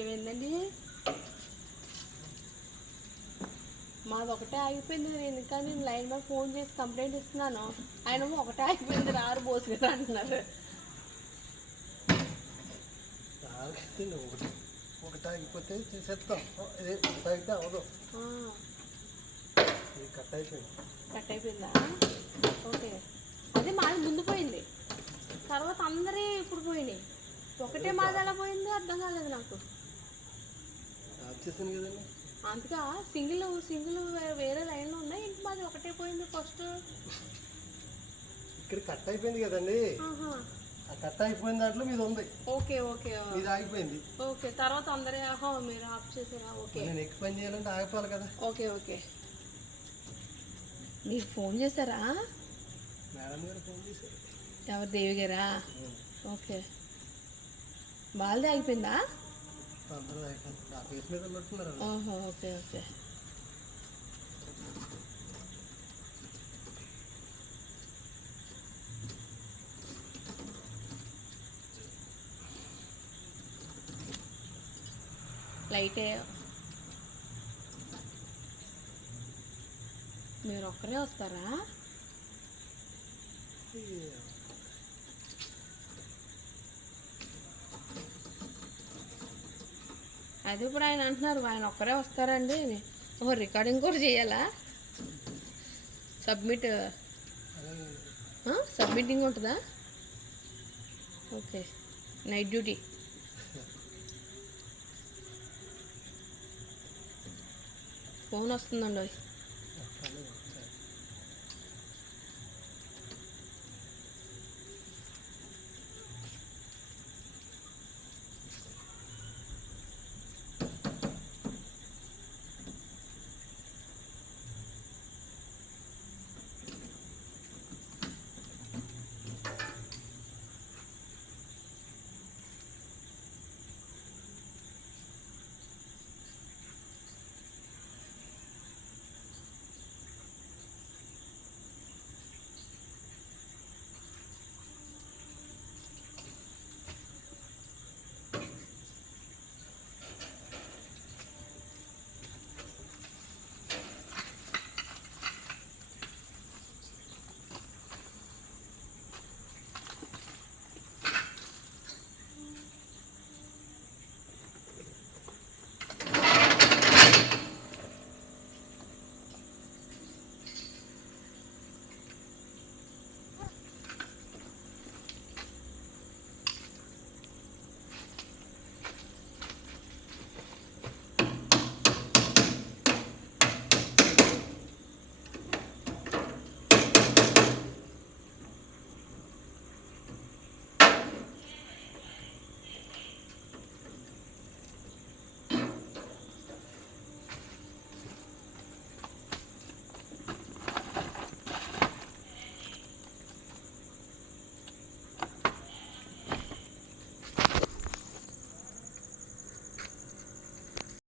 ఏమైందండి? మాది ఒకటే ఆగిపోయింది. నేను లైన్లో ఫోన్ చేసి కంప్లైంట్ ఇస్తున్నాను. ఆయన ఒకటే ఆగిపోయింది, రారు బోసుగారు అంటున్నారు. ఒకటి ఆగిపోతే చేసేస్తాం, అయితే అవదు. కట్ అయిపోయిందా? ఓకే. అదే మాది ముందు పోయింది, తర్వాత అందరి ఇప్పుడు పోయినాయి. ఒకటే మాది ఎలా పోయిందో అర్థం కాలేదు నాకు. అందుకే సింగిల్ వేరే లైన్లో ఉన్నాయి, ఇంటి మాది ఒకటే పోయింది ఫస్ట్. ఇక్కడ కట్ అయిపోయింది కదండి, ఆ కట్ అయిపోయిన దాంట్లో మీద ఉంది. ఓకే ఓకే, ఇది ఆగిపోయింది. ఓకే, తర్వాత అందరే మీరు ఆఫ్ చేసారా? ఓకే, నేను ఎక్కువ పని చేయాలంటే ఆగిపోవాలి కదా. Okay okay. మీకు ఫోన్ చేశారా? మేడం గారు ఫోన్ చేశారు. ఎవరు? దేవి గారా? ఓకే. వాళ్ళదే అయిపోయిందా? ఓహో, ఓకే ఓకే. లైటే మీరు ఒక్కరే వస్తారా? అది ఇప్పుడు ఆయన అంటున్నారు ఆయన ఒక్కరే వస్తారండి. రికార్డింగ్ కూడా చేయాలా? సబ్మిటింగ్ ఉంటుందా? Okay, night duty. ఫోన్ వస్తుందండి.